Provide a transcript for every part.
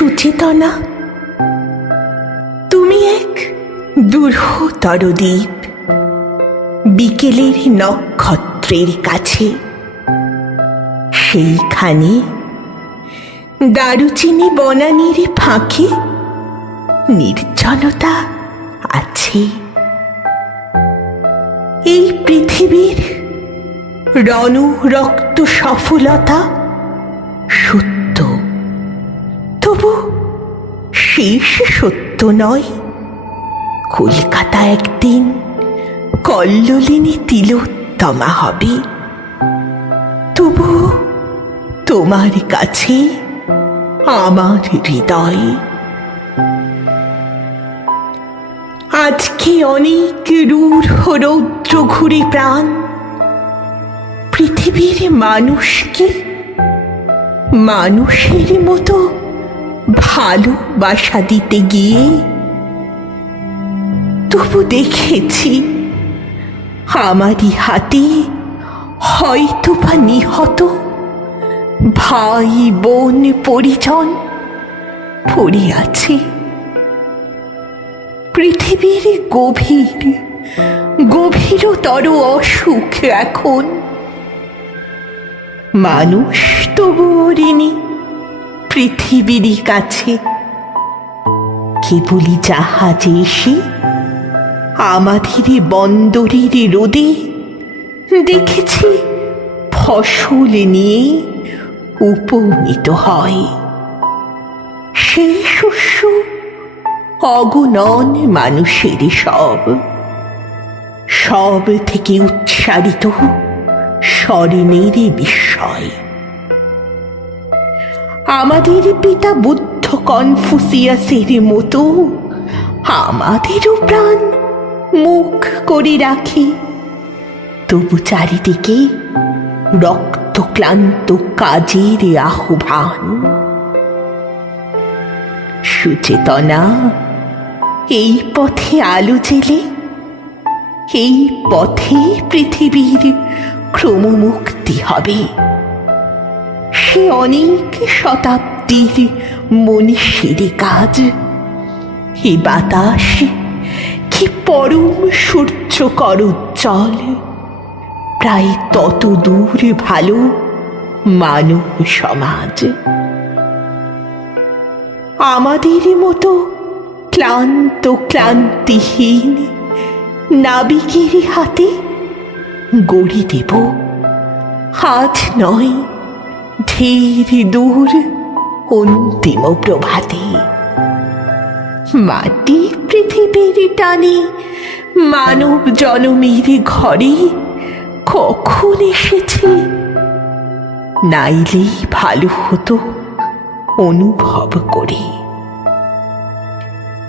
সুচেতনা। তুমি এক দুর্হতর দ্বীপ। বিকেলের নক্ষত্রের কাছে। সেইখানে দারুচিনি বনানির ফাঁকে নির্জনতা আছে। এই পৃথিবীর রণ রক্ত সফলতা সত্য শেষ সত্য নয়। কলকাতা একদিন কল্লোলিনী তিলোত্তমা হবে। তবু তোমার কাছে আমার হৃদয়। আজকে অনেক রূঢ় রৌদ্র ঘুরে প্রাণ। পৃথিবীর মানুষকে মানুষের মতো ভালোবাসা দিতে গিয়ে তবু দেখেছি আমারই হাতে হয়তো বা নিহত ভাই বোন পরিজন পড়ে আছে। পৃথিবীর গভীর, গভীরতর অসুখ এখন। মানুষ তবুও ঋণী। পৃথিবীরই কাছে। কেবলই জাহাজে এসে আমাদের বন্দরের রোদে দেখেছি ফসল নিয়ে উপনীত হয়। সেই শস্য অগণন মানুষের সব। সব থেকে উচ্চারিত স্বর্ণের বিস্ময় আমাদের পিতা বুদ্ধ কনফুসিয়াসের মতো। আমাদেরও প্রাণ মুখ করে রাখি। তবু চারিদিকে রক্ত ক্লান্ত কাজের আহ্বান। সুচেতনা, এই পথে আলো জেলে, এই পথে পৃথিবীর ক্রমমুক্তি হবে। সে অনেক শতাব্দীর মনীষীর কাজ। এ বাতাস কি পরম সূর্য করুজ্জ্বল প্রায় তত দূর ভালো মানব সমাজ। আমাদের মতো ক্লান্ত ক্লান্তিহীন নাবিকের হাতে গড়ি দেব। হাত নয় ধীর দূর, অন্তিম প্রভাতে। মাটি পৃথিবীর টানে, মানব জনমের ঘরে কখন এসেছে? নাইলেই ভালো হতো অনুভব করে।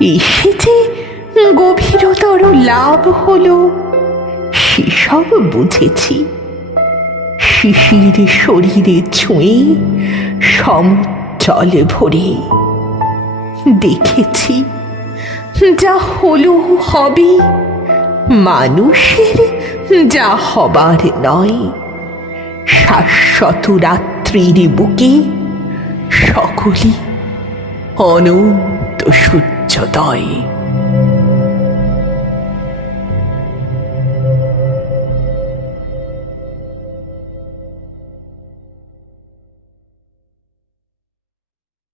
এসেছে গভীরতর লাভ হলো, সেসব বুঝেছি। শিশির শরীরে ছুঁয়ে সমচল ভরে। দেখেছি যা হলো হবে। মানুষের যা হবার নয়। শাশ্বত রাত্রির বুকে সকলই অনন্ত সূর্যোদয়।